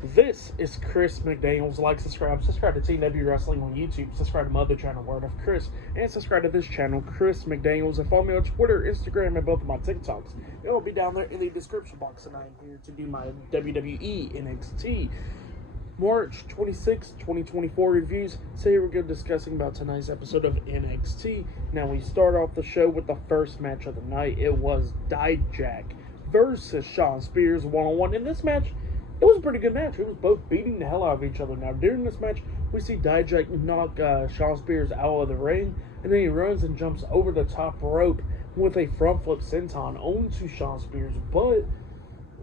This is Chris McDaniels. Like, subscribe to TW Wrestling on YouTube, subscribe to my other channel, Word of Chris, and subscribe to this channel, Chris McDaniels, and follow me on Twitter, Instagram, and both of my TikToks. It'll be down there in the description box, and I'm here to do my WWE NXT March 26, 2024 reviews. So here we go, discussing about tonight's episode of NXT. Now we start off the show with the first match of the night. It was Dijak versus Shawn Spears one-on-one. In this match, it was a pretty good match. It was both beating the hell out of each other. Now, during this match, we see Dijak knock Shawn Spears out of the ring, and then he runs and jumps over the top rope with a front flip senton onto Shawn Spears. But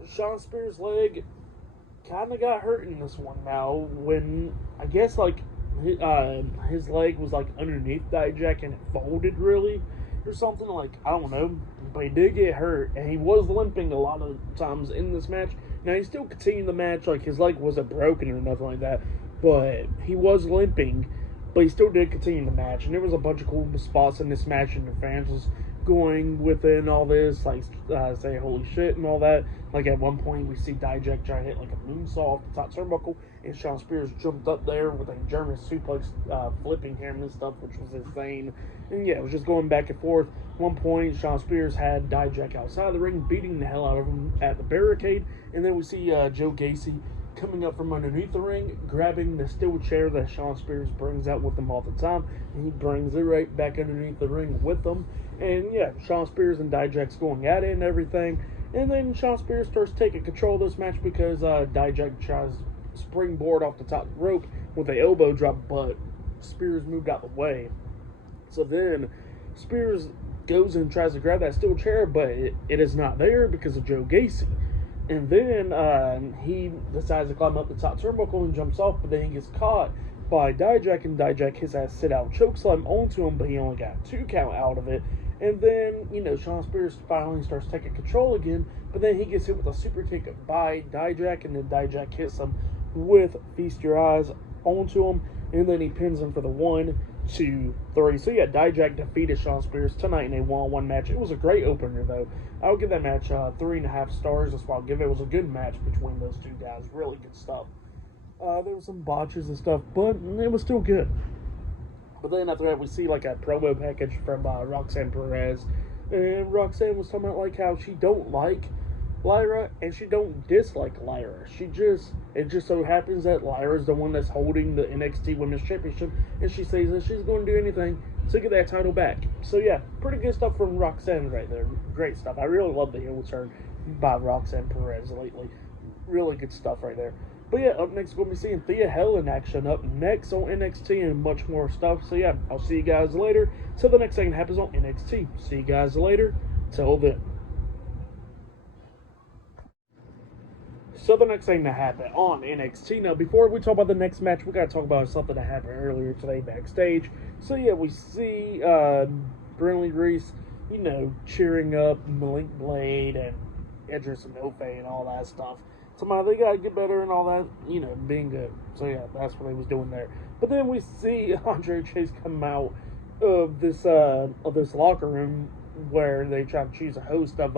Shawn Spears' leg kind of got hurt in this one. Now, when I guess his leg was like underneath Dijak and it folded really or something, like, I don't know, but he did get hurt, and he was limping a lot of times in this match. Now, he still continued the match, like, his leg wasn't broken or nothing like that, but he was limping, but he still did continue the match, and there was a bunch of cool spots in this match, and the fans was going within all this, like, say holy shit and all that. Like, at one point, we see Dijak try to hit, like, a moonsault off the top turnbuckle, and Shawn Spears jumped up there with a German suplex, flipping him and stuff, which was insane. And yeah, it was just going back and forth. At one point, Shawn Spears had Dijak outside the ring, beating the hell out of him at the barricade, and then we see Joe Gacy coming up from underneath the ring, grabbing the steel chair that Shawn Spears brings out with him all the time, and he brings it right back underneath the ring with him. And yeah, Shawn Spears and Dijak's going at it and everything. And then Shawn Spears starts taking control of this match because Dijak tries to springboard off the top rope with an elbow drop, but Spears moved out the way. So then Spears goes and tries to grab that steel chair, but it is not there because of Joe Gacy. And then he decides to climb up the top turnbuckle and jumps off, but then he gets caught by Dijak, and Dijak hits that sit-out chokeslam onto him, but he only got 2 count out of it. And then, Shawn Spears finally starts taking control again, but then he gets hit with a super kick by Dijak, and then Dijak hits him with Feast Your Eyes onto him, and then he pins him for the 1, 2, 3. So yeah, Dijak defeated Shawn Spears tonight in a one-on-one match. It was a great opener, though. I would give that match 3.5 stars. That's what I'll give it. It was a good match between those two guys. Really good stuff. There were some botches and stuff, but it was still good. But then after that, we see like a promo package from Roxanne Perez, and Roxanne was talking about like how she don't like Lyra and she don't dislike Lyra. It just so happens that Lyra is the one that's holding the NXT Women's Championship, and she says that she's going to do anything to get that title back. So yeah, pretty good stuff from Roxanne right there. Great stuff. I really love the heel turn by Roxanne Perez lately. Really good stuff right there. But yeah, up next, we're going to be seeing Thea Hell in action up next on NXT and much more stuff. So yeah, I'll see you guys later. Till the next thing happens on NXT. See you guys later. Till then. So the next thing that happened on NXT. Now, before we talk about the next match, we got to talk about something that happened earlier today backstage. So yeah, we see Brinley Reese, cheering up Malik Blade and Idris Enofe and all that stuff. Somehow they gotta get better and all that, being good. So yeah, that's what they was doing there. But then we see Andre Chase come out of this locker room where they try to choose a host of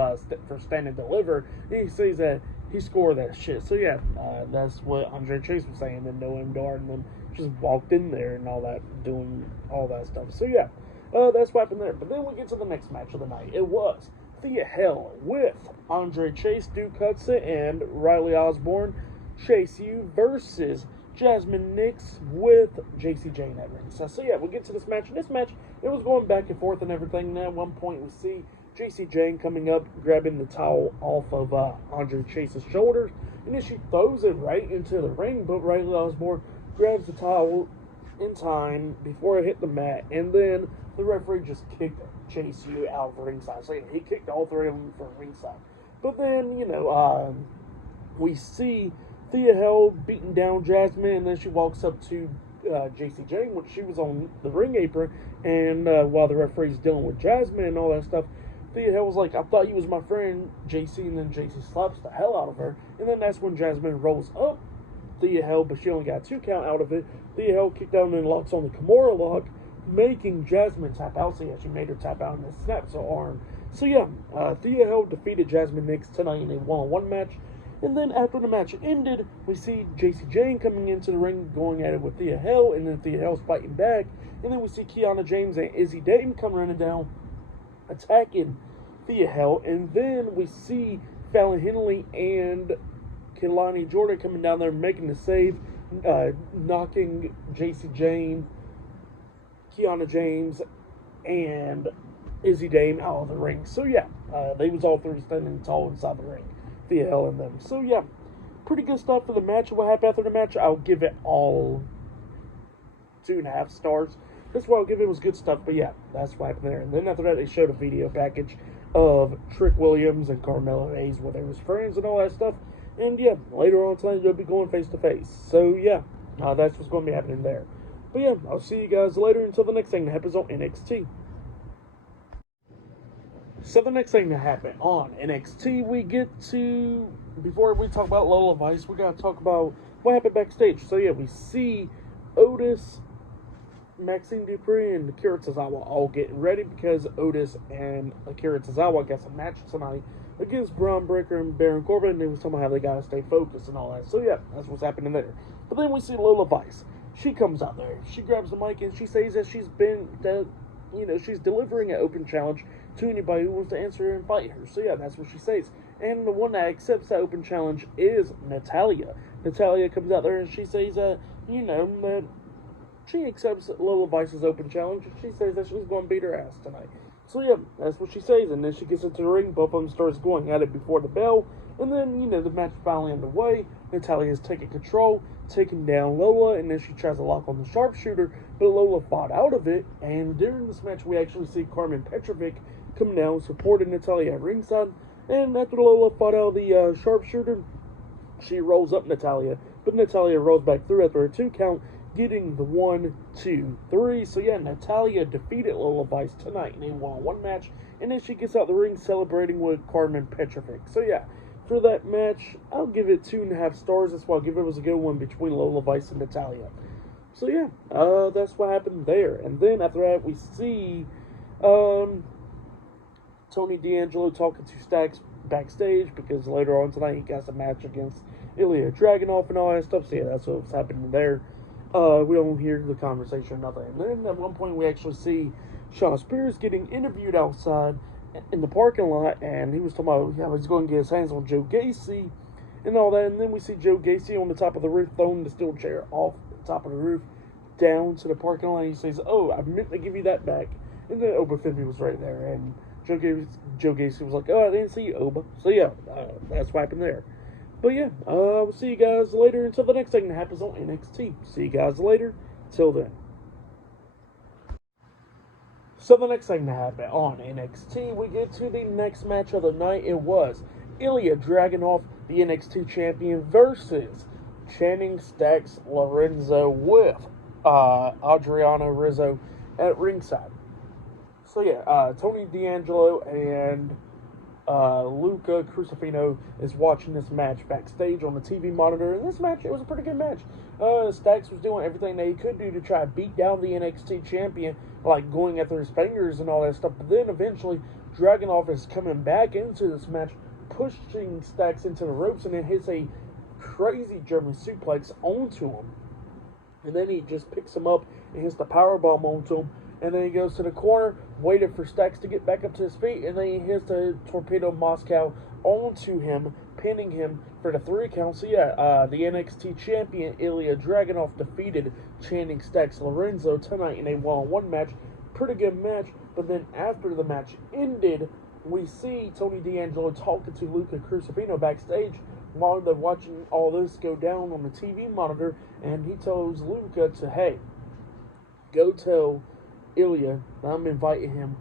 for Stand and Deliver, and he says that he scored that shit. So yeah, that's what Andre Chase was saying. And Noam Dar and them just walked in there and all that, doing all that stuff. So yeah, that's what happened there. But then we get to the next match of the night. It was Thea Hell with Andre Chase, Duke Hudson, and Riley Osborne. Chase U versus Jasmine Nix with JC Jane at ringside. So yeah, we'll get to this match. In this match, it was going back and forth and everything. And at one point, we see JC Jane coming up, grabbing the towel off of Andre Chase's shoulders, and then she throws it right into the ring. But Riley Osborne grabs the towel in time before it hit the mat, and then the referee just kicked Chase U out of ringside. So he kicked all 3 of them from ringside. But then, we see Thea Hell beating down Jasmine, and then she walks up to JC Jane when she was on the ring apron, and while the referee's dealing with Jasmine and all that stuff, Thea Hell was like, "I thought you was my friend, JC," and then JC slaps the hell out of her, and then that's when Jasmine rolls up Thea Hell, but she only got 2 count out of it. Thea Hell kicked down and locks on the Kimura lock, making Jasmine tap out. So yeah, she made her tap out and then snaps her arm. So yeah, Thea Hell defeated Jasmine Nix tonight in a one-on-one match. And then after the match ended, we see Jacy Jayne coming into the ring, going at it with Thea Hale, and then Thea Hale's fighting back. And then we see Kiana James and Izzy Dayton come running down, attacking Thea Hale. And then we see Fallon Henley and Kelani Jordan coming down there, making the save, knocking Jacy Jayne, Kiana James, and Izzy Dayton out of the ring. So yeah, they was all three standing tall inside the ring, Thea Hale and them. So yeah, pretty good stuff for the match. What happened after the match, I'll give it all 2.5 stars. That's what I'll give it. Was good stuff, but yeah, that's what happened there. And then after that, they showed a video package of Trick Williams and Carmelo Hayes, where they was friends and all that stuff. And yeah, later on tonight, they'll be going face to face. So yeah, that's what's going to be happening there. But yeah, I'll see you guys later until the next thing that happens on NXT. So the next thing that happened on NXT, we get to, before we talk about Lola Vice, we got to talk about what happened backstage. So yeah, we see Otis, Maxine Dupree, and Akira Tozawa all getting ready because Otis and Akira Tozawa got some match tonight against Bron Breakker and Baron Corbin. And they was talking about how they got to stay focused and all that. So yeah, that's what's happening there. But then we see Lola Vice. She comes out there. She grabs the mic and she says that she's she's delivering an open challenge to anybody who wants to answer her and fight her. So yeah, that's what she says. And the one that accepts that open challenge is Natalya. Natalya comes out there and she says that, that she accepts Lola Vice's open challenge. And she says that she's going to beat her ass tonight. So yeah, that's what she says. And then she gets into the ring. Both of them starts going at it before the bell. And then, the match finally underway. Natalya is taking control, taking down Lola, and then she tries to lock on the sharpshooter, but Lola fought out of it. And during this match, we actually see Carmen Petrovic come down, supporting Natalya at ringside. And after Lola fought out the sharpshooter, she rolls up Natalya, but Natalya rolls back through after a 2 count, getting the 1, 2, 3. So yeah, Natalya defeated Lola Vice tonight in a 1-on-1 match, and then she gets out the ring celebrating with Carmen Petrovic. So yeah, for that match, I'll give it 2.5 stars. That's why I'll give it. It was a good one between Lola Vice and Natalya. So yeah, that's what happened there. And then after that, we see Tony D'Angelo talking to Stacks backstage, because later on tonight he got a match against Ilya Dragunov and all that stuff. So yeah, that's what's happening there. We don't hear the conversation or nothing. And then at one point we actually see Shawn Spears getting interviewed outside in the parking lot, and he was talking about how he's going to get his hands on Joe Gacy and all that. And then we see Joe Gacy on the top of the roof throwing the steel chair off the top of the roof down to the parking lot. He says, "Oh, I meant to give you that back." And then Oba Fenby was right there, and Joe Gacy was like, "Oh, I didn't see you, Oba." So yeah, that's what happened there. But yeah, we'll see you guys later until the next thing that happens on NXT. See you guys later. Till then. So the next thing that happened on NXT, we get to the next match of the night. It was Ilya Dragunov, the NXT champion, versus Channing Stacks Lorenzo with Adriano Rizzo at ringside. So yeah, Tony D'Angelo and Luca Crucifino is watching this match backstage on the TV monitor. And this match, it was a pretty good match. Stacks was doing everything that he could do to try to beat down the NXT champion, like going after his fingers and all that stuff. But then eventually, Dragunov is coming back into this match, pushing Stacks into the ropes, and then hits a crazy German suplex onto him. And then he just picks him up and hits the powerbomb onto him. And then he goes to the corner, waited for Stacks to get back up to his feet, and then he hits the Torpedo Moscow onto him, pinning him for the 3 count. So yeah, the NXT champion Ilya Dragunov defeated Channing Stacks Lorenzo tonight in a 1-on-1 match. Pretty good match. But then after the match ended, we see Tony D'Angelo talking to Luca Crucifino backstage while they're watching all this go down on the TV monitor, and he tells Luca to, hey, go tell Ilya that I'm inviting him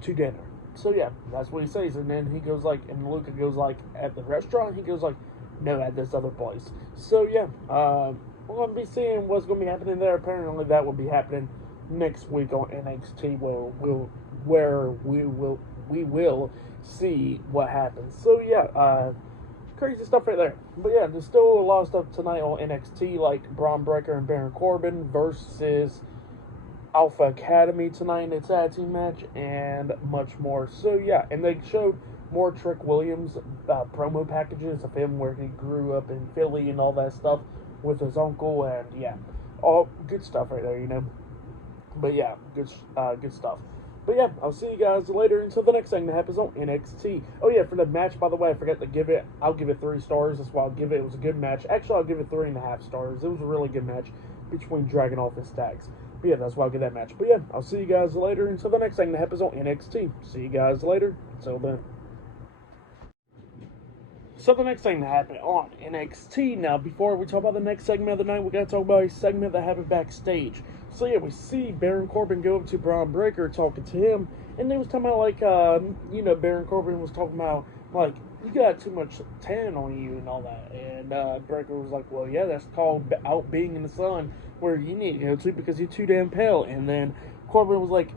to dinner. So yeah, that's what he says. And then he goes like, and Luca goes like, at the restaurant? He goes like, no, at this other place. So yeah, we're going to be seeing what's going to be happening there. Apparently that will be happening next week on NXT, where we will see what happens. So yeah, crazy stuff right there. But yeah, there's still a lot of stuff tonight on NXT, like Bron Breakker and Baron Corbin versus Alpha Academy tonight in a tag team match, and much more. So yeah, and they showed more Trick Williams promo packages of him where he grew up in Philly and all that stuff with his uncle, and yeah, all good stuff right there, you know. But yeah, good stuff. But yeah, I'll see you guys later until the next thing that happens on NXT. Oh yeah, for the match, by the way, I forgot to give it. I'll give it 3 stars. That's why I'll give it. It was a good match. Actually, I'll give it 3.5 stars. It was a really good match between Dragon Office Tags. But yeah, that's why I'll give that match. But yeah, I'll see you guys later until the next thing that happens on NXT. See you guys later. Until then. So the next thing that happened on NXT. Now, before we talk about the next segment of the night, we gotta talk about a segment that happened backstage. So yeah, we see Baron Corbin go up to Bron Breakker, talking to him, and they was talking about like, Baron Corbin was talking about like, you got too much tan on you and all that, and Breakker was like, well, yeah, that's called out being in the sun, where you need to go to because you're too damn pale. And then Corbin was like,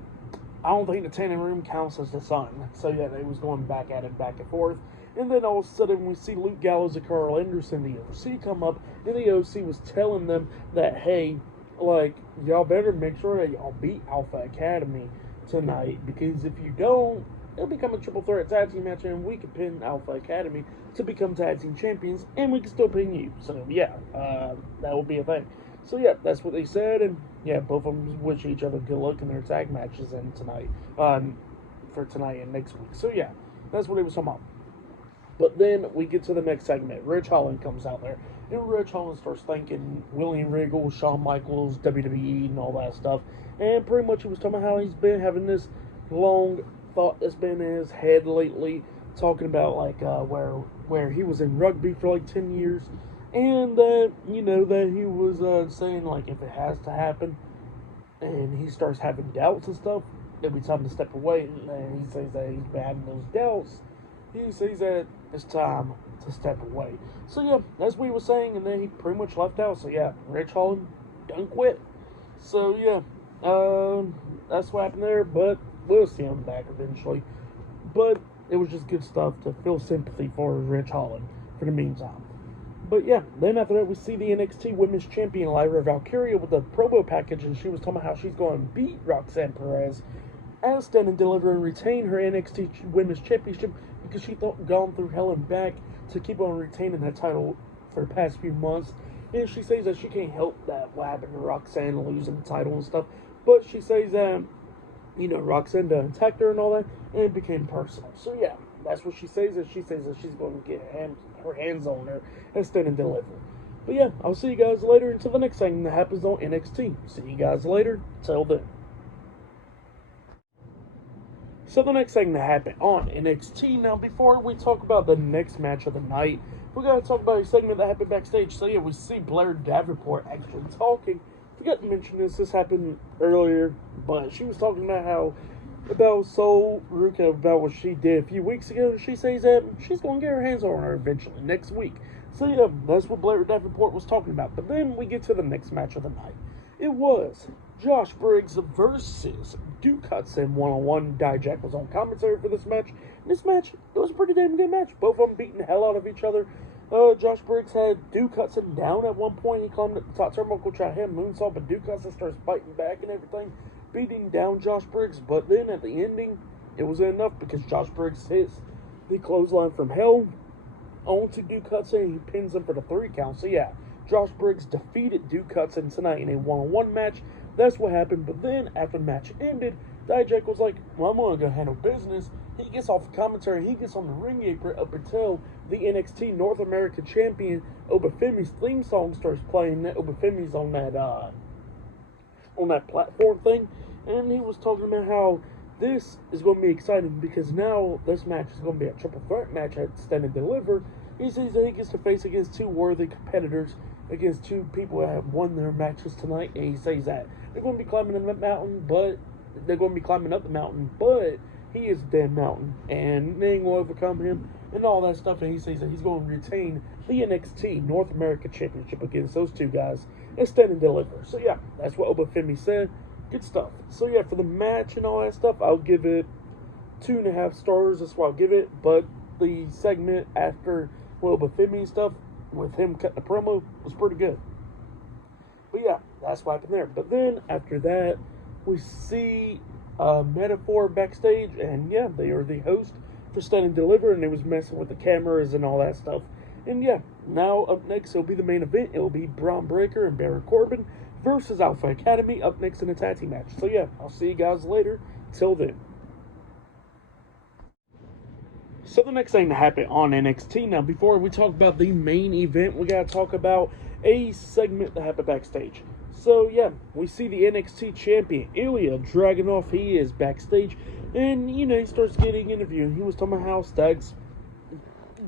I don't think the tanning room counts as the sun. So yeah, they was going back at it, back and forth. And then all of a sudden, we see Luke Gallows and Carl Anderson, the OC, come up, and the OC was telling them that, hey, like, y'all better make sure that y'all beat Alpha Academy tonight, because if you don't, it'll become a triple threat tag team match, and we can pin Alpha Academy to become tag team champions, and we can still pin you. So yeah, that will be a thing. So yeah, that's what they said, and yeah, both of them wish each other good luck in their tag matches and tonight, for tonight and next week. So yeah, that's what it was talking about. But then we get to the next segment. Rich Holland comes out there, and Rich Holland starts thanking William Regal, Shawn Michaels, WWE, and all that stuff. And pretty much he was talking about how he's been having this long thought that's been in his head lately, talking about like where he was in rugby for like 10 years, and that he was saying like if it has to happen, and he starts having doubts and stuff, it'll be time to step away. And he says that he's been having those doubts. He says that it's time to step away. So yeah, that's what he was saying, and then he pretty much left out. So yeah, Rich Holland done quit. So yeah, that's what happened there, but we'll see him back eventually. But it was just good stuff to feel sympathy for Rich Holland for the meantime. But yeah, then after that, we see the NXT Women's Champion, Lyra Valkyria, with a promo package, and she was talking about how she's going to beat Roxanne Perez and stand and deliver and retain her NXT Women's Championship, because she gone through hell and back to keep on retaining that title for the past few months. And she says that she can't help that what happened to Roxanne losing the title and stuff. But she says that, Roxanne attacked her and all that, and it became personal. So yeah, that's what she says. That she says that she's going to get her hands on her and stand and deliver. But yeah, I'll see you guys later until the next thing that happens on NXT. See you guys later. Till then. So the next thing that happened on NXT. Now, before we talk about the next match of the night, we gotta talk about a segment that happened backstage. So yeah, we see Blair Davenport actually talking. Forgot to mention this happened earlier, but she was talking about Sol Ruka, about what she did a few weeks ago. She says that she's gonna get her hands on her eventually next week. So yeah, that's what Blair Davenport was talking about. But then we get to the next match of the night. It was Josh Briggs versus Duke Hudson one-on-one. Dijak was on commentary for this match. This match, it was a pretty damn good match. Both of them beating the hell out of each other. Josh Briggs had Duke Hudson down at one point. He climbed up the top turnbuckle, tried to hit him moonsault, but Duke Hudson starts fighting back and everything, beating down Josh Briggs. But then at the ending, it wasn't enough because Josh Briggs hits the clothesline from hell onto Duke Hudson, and he pins him for the 3 count. So yeah, Josh Briggs defeated Duke Hudson tonight in a one-on-one match. That's what happened. But then, after the match ended, Dijak was like, well, I'm going to go handle business. He gets off the commentary. He gets on the ring apron up until the NXT North American Champion Obafemi's theme song starts playing. Obafemi's on that platform thing. And he was talking about how this is going to be exciting because now this match is going to be a triple threat match at Stand and Deliver. He says that he gets to face against 2 worthy competitors, against 2 people that have won their matches tonight, and he says that they're going to be climbing the mountain, but they're going to be climbing up the mountain, but he is a damn mountain, and they ain't going to overcome him, and all that stuff. And he says that he's going to retain the NXT North American Championship against those 2 guys and Stand and Deliver. So yeah, that's what Obafemi said. Good stuff. So yeah, for the match and all that stuff, I'll give it 2.5 stars. That's what I'll give it. But the segment after Obafemi stuff, with him cutting a promo, was pretty good. But yeah, that's what happened there. But then, after that, we see Metaphor backstage, and yeah, they are the host for Stand and Deliver, and they was messing with the cameras and all that stuff. And yeah, now up next it'll be the main event. It'll be Bron Breakker and Baron Corbin versus Alpha Academy up next in a tag team match. So yeah, I'll see you guys later. Till then. So the next thing to happen on NXT, now before we talk about the main event, we gotta talk about a segment that happened backstage. So yeah, we see the NXT champion, Ilya Dragunov. He is backstage, and you know, he starts getting interviewed. He was talking about how Staggs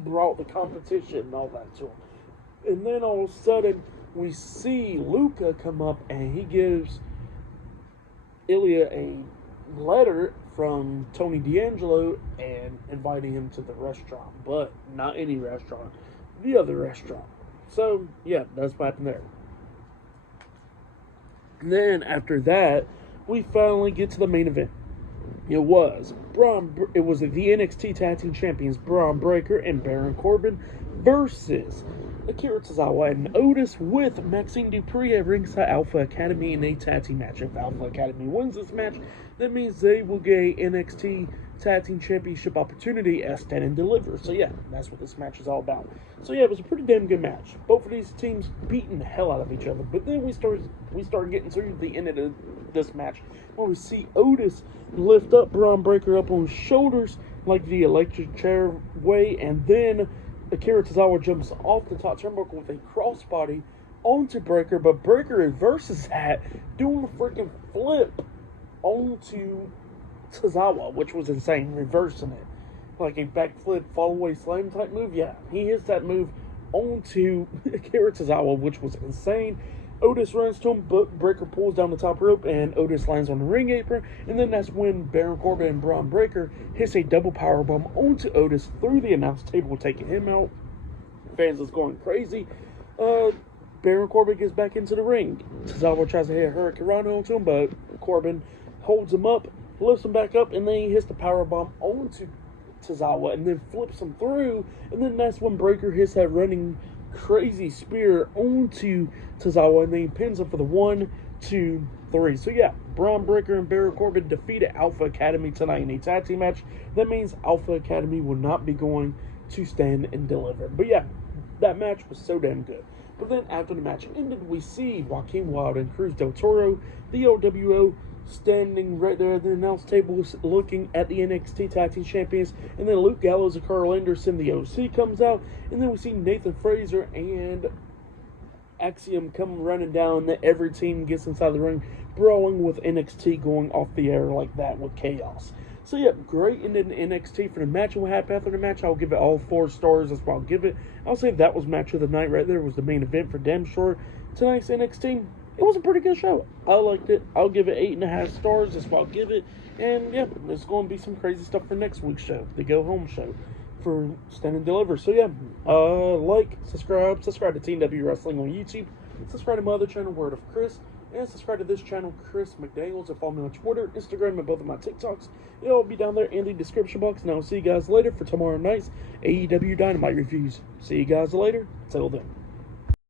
brought the competition and all that to him. And then all of a sudden, we see Luca come up, and he gives Ilya a letter from Tony D'Angelo and inviting him to the restaurant, but not any restaurant, the other restaurant. So yeah, that's what happened there. And then after that, we finally get to the main event. It was the NXT Tag Team Champions Bron Breakker and Baron Corbin versus Akira Tozawa and Otis with Maxine Dupree at ringside Alpha Academy in a tag team match. If Alpha Academy wins this match, that means they will get a NXT Tag Team Championship opportunity as Stand and Deliver. So yeah, that's what this match is all about. So yeah, it was a pretty damn good match. Both of these teams beating the hell out of each other. But then we started getting to the end of this match where we see Otis lift up Bron Breakker up on his shoulders like the electric chair way, and then Akira Tozawa jumps off the top turnbuckle with a crossbody onto Breakker, but Breakker reverses that, doing a freaking flip onto Tozawa, which was insane, reversing it. Like a backflip, fall away slam type move. Yeah, he hits that move onto Akira Tozawa, which was insane. Otis runs to him, but Breakker pulls down the top rope, and Otis lands on the ring apron. And then that's when Baron Corbin and Bron Breakker hits a double powerbomb onto Otis through the announce table, taking him out. Fans is going crazy. Baron Corbin gets back into the ring. Tozawa tries to hit a Hurricane Rana onto him, but Corbin holds him up, lifts him back up, and then he hits the powerbomb onto Tozawa, and then flips him through. And then that's when Breakker hits that running crazy spear onto Tozawa, and then he pins him for the 1, 2, 3. So yeah, Bron Breakker and Baron Corbin defeated Alpha Academy tonight in a tag team match. That means Alpha Academy will not be going to Stand and Deliver. But yeah, that match was so damn good. But then after the match ended, we see Joaquin Wilde and Cruz del Toro, the OWO, standing right there at the announce table looking at the NXT Tag Team Champions. And then Luke Gallows and Carl Anderson, the OC, comes out. And then we see Nathan Fraser and Axiom come running down. That every team gets inside the ring, brawling with NXT going off the air like that with chaos. So yeah, great ending NXT for the match. And what happened after the match, I'll give it all 4 stars. That's what I'll give it. I'll say that was match of the night right there. It was the main event for damn sure. Tonight's NXT, it was a pretty good show. I liked it. I'll give it 8.5 stars. That's what I'll give it. And yeah, there's going to be some crazy stuff for next week's show, the Go Home show for Stand and Deliver. So yeah, like, subscribe to TNW Wrestling on YouTube. Subscribe to my other channel, Word of Chris. And subscribe to this channel, Chris McDaniels, and follow me on Twitter, Instagram, and both of my TikToks. It'll all be down there in the description box. And I'll see you guys later for tomorrow night's AEW Dynamite reviews. See you guys later. Till then.